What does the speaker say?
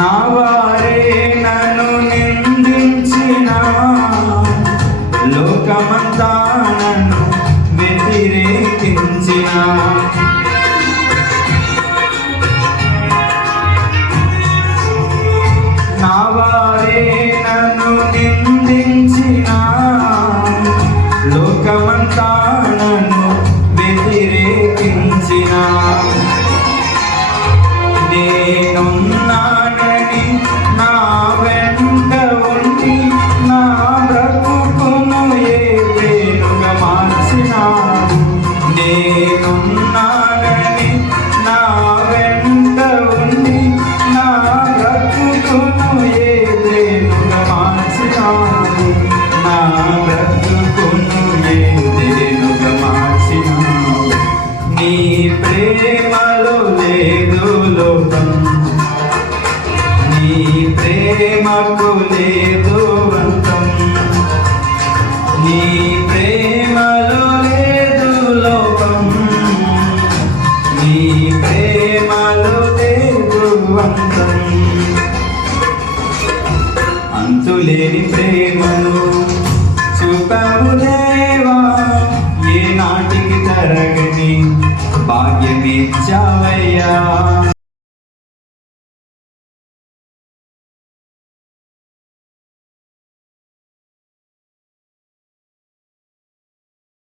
నా వారే నన్ను నిందించిన లోకమంతా నన్ను వ్యతిరేకించిన నా వారే నన్ను నిందించిన లోకమంతా నన్ను వ్యతిరేకించిన నేనున్నానని నా వెంట ఉండి నా బ్రతుకును ఏదేనుగా మార్చినావు. నేనున్నానని నా వెంట ఉండి నా బ్రతుకును ఏదేనుగా మార్చినావు. నా బ్రతుకును ఏదేనుగా మార్చినావు. నీ ప్రేమలో లేదు లోపం, నీ ప్రేమకు లేదు అంతం. నీ ప్రేమలో లేదు లోపం, నీ ప్రేమలో లేదు అంతం. అంతులేని ప్రేమను చూపావు దేవా, ఏ నాటికి తరగని భాగ్యమిచ్చావయ్యా.